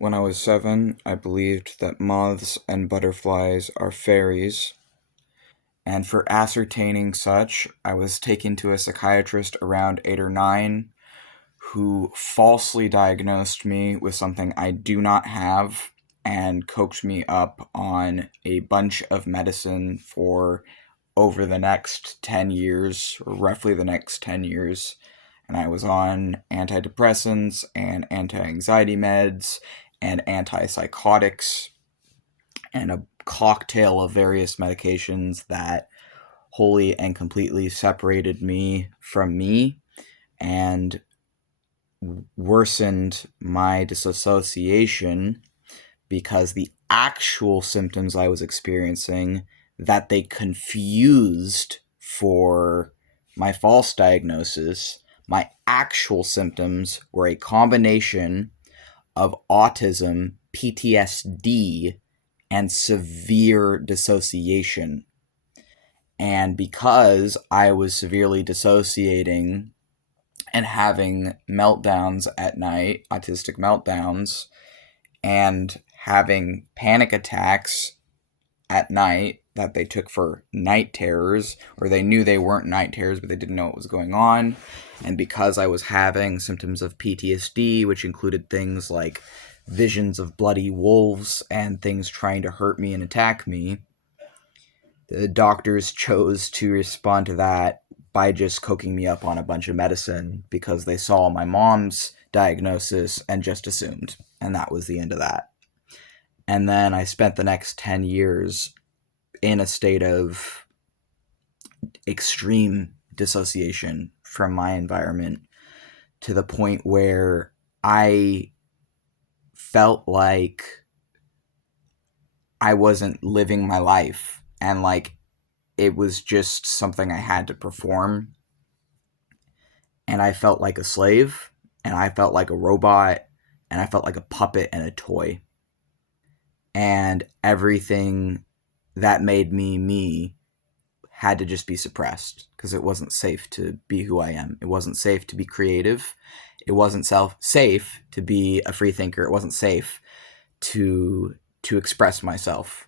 When I was 7, I believed that moths and butterflies are fairies, and for ascertaining such, I was taken to a psychiatrist around 8 or 9 who falsely diagnosed me with something I do not have and coaxed me up on a bunch of medicine for over the next 10 years, or roughly the next 10 years. And I was on antidepressants and anti anxiety meds and antipsychotics and a cocktail of various medications that wholly and completely separated me from me and worsened my disassociation because the actual symptoms I was experiencing that they confused for my false diagnosis, my actual symptoms were a combination of autism, PTSD, and severe dissociation. And because I was severely dissociating and having meltdowns at night, autistic meltdowns, and having panic attacks at night that they took for night terrors, or they knew they weren't night terrors, but they didn't know what was going on. And because I was having symptoms of PTSD, which included things like visions of bloody wolves and things trying to hurt me and attack me, the doctors chose to respond to that by just coking me up on a bunch of medicine because they saw my mom's diagnosis and just assumed. And that was the end of that. And then I spent the next 10 years in a state of extreme dissociation from my environment to the point where I felt like I wasn't living my life and like it was just something I had to perform. And I felt like a slave, and I felt like a robot, and I felt like a puppet and a toy. And everything that made me me had to just be suppressed because it wasn't safe to be who I am. It wasn't safe to be creative. It wasn't safe to be a free thinker. It wasn't safe to express myself.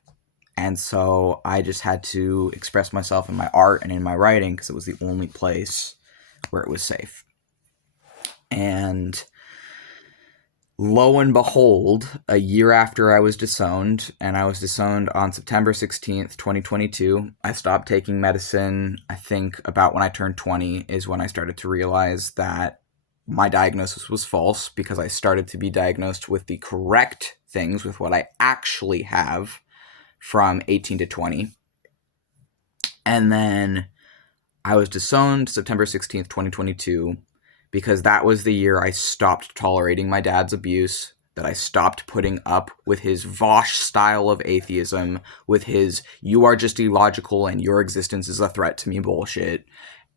And so I just had to express myself in my art and in my writing because it was the only place where it was safe. And lo and behold, a year after I was disowned, and I was disowned on September 16th, 2022, I stopped taking medicine. I think about when I turned 20 is when I started to realize that my diagnosis was false because I started to be diagnosed with the correct things, with what I actually have from 18 to 20. And then I was disowned September 16th, 2022, because that was the year I stopped tolerating my dad's abuse, that I stopped putting up with his Vosh style of atheism, with his you are just illogical and your existence is a threat to me bullshit,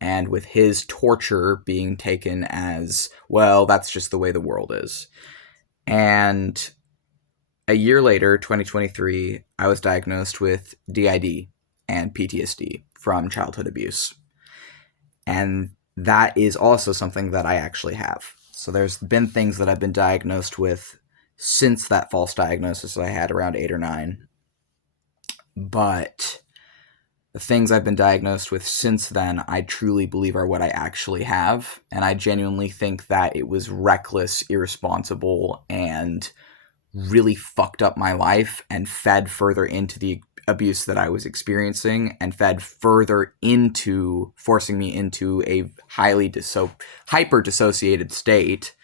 and with his torture being taken as, well, that's just the way the world is. And a year later, 2023, I was diagnosed with DID and PTSD from childhood abuse. And that is also something that I actually have. So there's been things that I've been diagnosed with since that false diagnosis I had around 8 or 9. But the things I've been diagnosed with since then, I truly believe are what I actually have. And I genuinely think that it was reckless, irresponsible, and really fucked up my life and fed further into the abuse that I was experiencing and fed further into forcing me into a highly hyper dissociated state,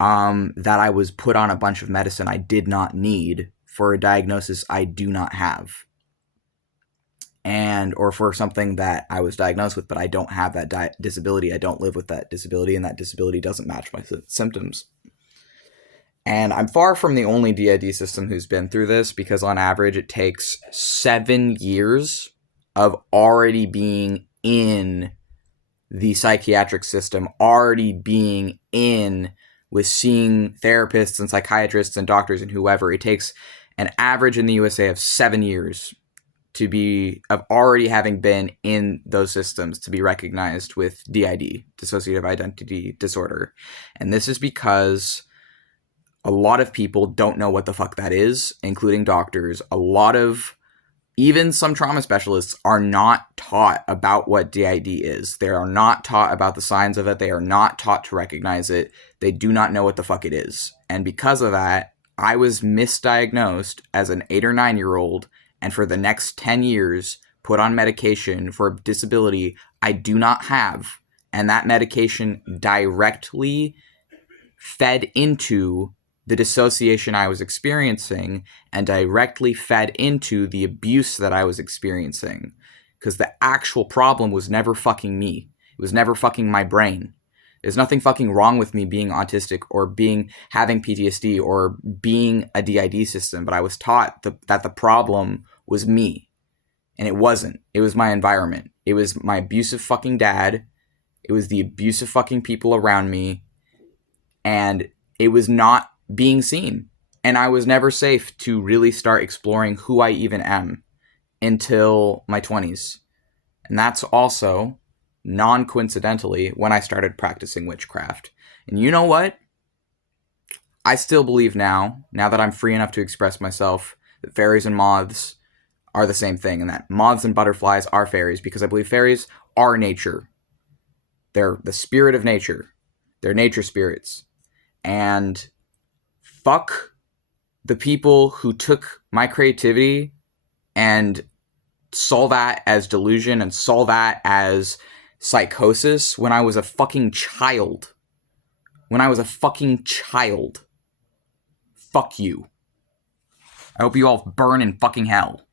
that I was put on a bunch of medicine I did not need for a diagnosis I do not have. And or for something that I was diagnosed with, but I don't have that disability. I don't live with that disability, and that disability doesn't match my symptoms. And I'm far from the only DID system who's been through this, because on average it takes 7 years of already being in the psychiatric system, already being in with seeing therapists and psychiatrists and doctors and whoever. It takes an average in the USA of 7 years of already having been in those systems to be recognized with DID, dissociative identity disorder. And this is because A lot of people don't know what the fuck that is, including doctors. A lot of even some trauma specialists are not taught about what DID is. They are not taught about the signs of it. They are not taught to recognize it. They do not know what the fuck it is. And because of that, I was misdiagnosed as an 8 or 9-year-old, and for the next 10 years put on medication for a disability I do not have. And that medication directly fed into the dissociation I was experiencing and directly fed into the abuse that I was experiencing. Because the actual problem was never fucking me. It was never fucking my brain. There's nothing fucking wrong with me being autistic or having PTSD or being a DID system, but I was taught that the problem was me. And it wasn't. It was my environment. It was my abusive fucking dad. It was the abusive fucking people around me. And it was not being seen. And I was never safe to really start exploring who I even am until my 20s. And that's also, non-coincidentally, when I started practicing witchcraft. And you know what? I still believe now that I'm free enough to express myself, that fairies and moths are the same thing, and that moths and butterflies are fairies, because I believe fairies are nature. They're the spirit of nature. They're nature spirits. And fuck the people who took my creativity and saw that as delusion and saw that as psychosis when I was a fucking child. Fuck you. I hope you all burn in fucking hell.